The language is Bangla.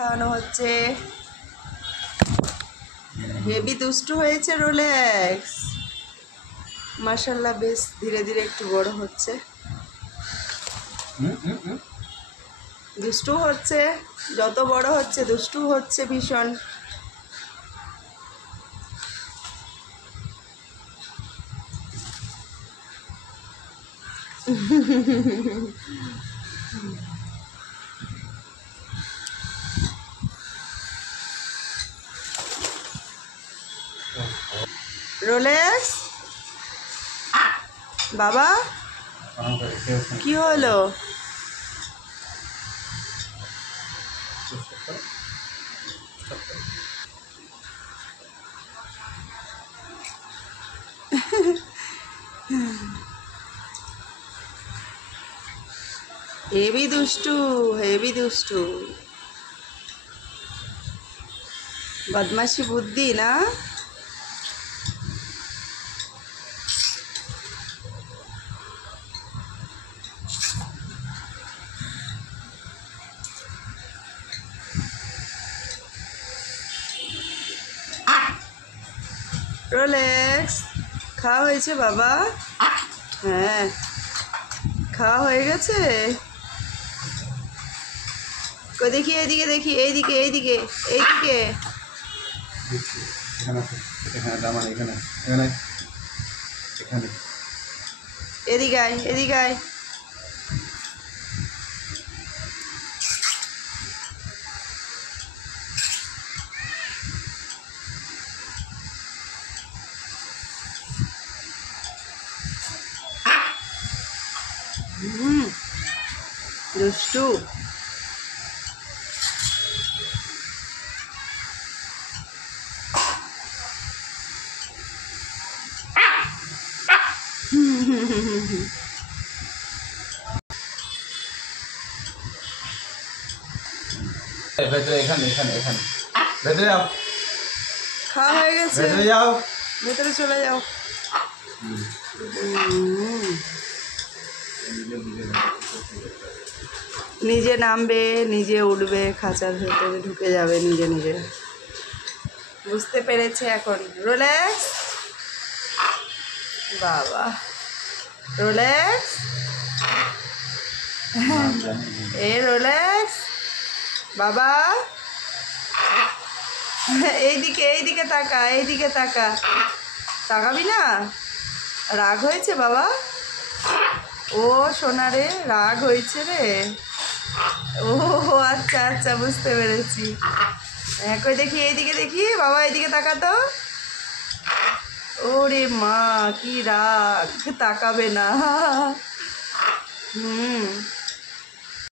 খাওয়ানো হচ্ছে। হেভি দুষ্টু হয়েছে রোলেক্স, মাশাআল্লাহ বেশ ধীরে ধীরে একটু বড় হচ্ছে। দুষ্টু হচ্ছে, যত বড় হচ্ছে দুষ্টু হচ্ছে ভীষণ। রোলেক্স বাবা কি হলো? হেভি দুষ্টু, হেভি দুষ্টু, বদমাশি বুদ্ধি না। রোলেক্স খাওয়া হয়েছে বাবা? হ্যাঁ খাওয়া হয়ে গেছে। দেখি এইদিকে, দেখি এইদিকে এইদিকে এইদিকে। এদিকে আয়, এদিকে আয়। দুষ্টু। ভেতরে যাও, খাওয়া হয়ে গেছে, ভেতরে যাও, ভেতরে চলে যাও। নিজে নামবে, নিজে উঠবে, খাঁচার ভেতরে ঢুকে যাবে নিজে নিজে। বুঝতে পেরেছে এখন রোলেক্স। বাবা রোলেক্স, এ রোলেক্স বাবা, এইদিকে এইদিকে তাকা, এইদিকে তাকা। তাকাবি না? রাগ হয়েছে বাবা? ও সোনা রে, রাগ হয়েছে রে। ও আচ্ছা আচ্ছা, বুঝতে পেরেছি। কই দেখি এইদিকে, দেখি বাবা এইদিকে তাকা তো। ওরে মা কি রাগ, তাকাবে না।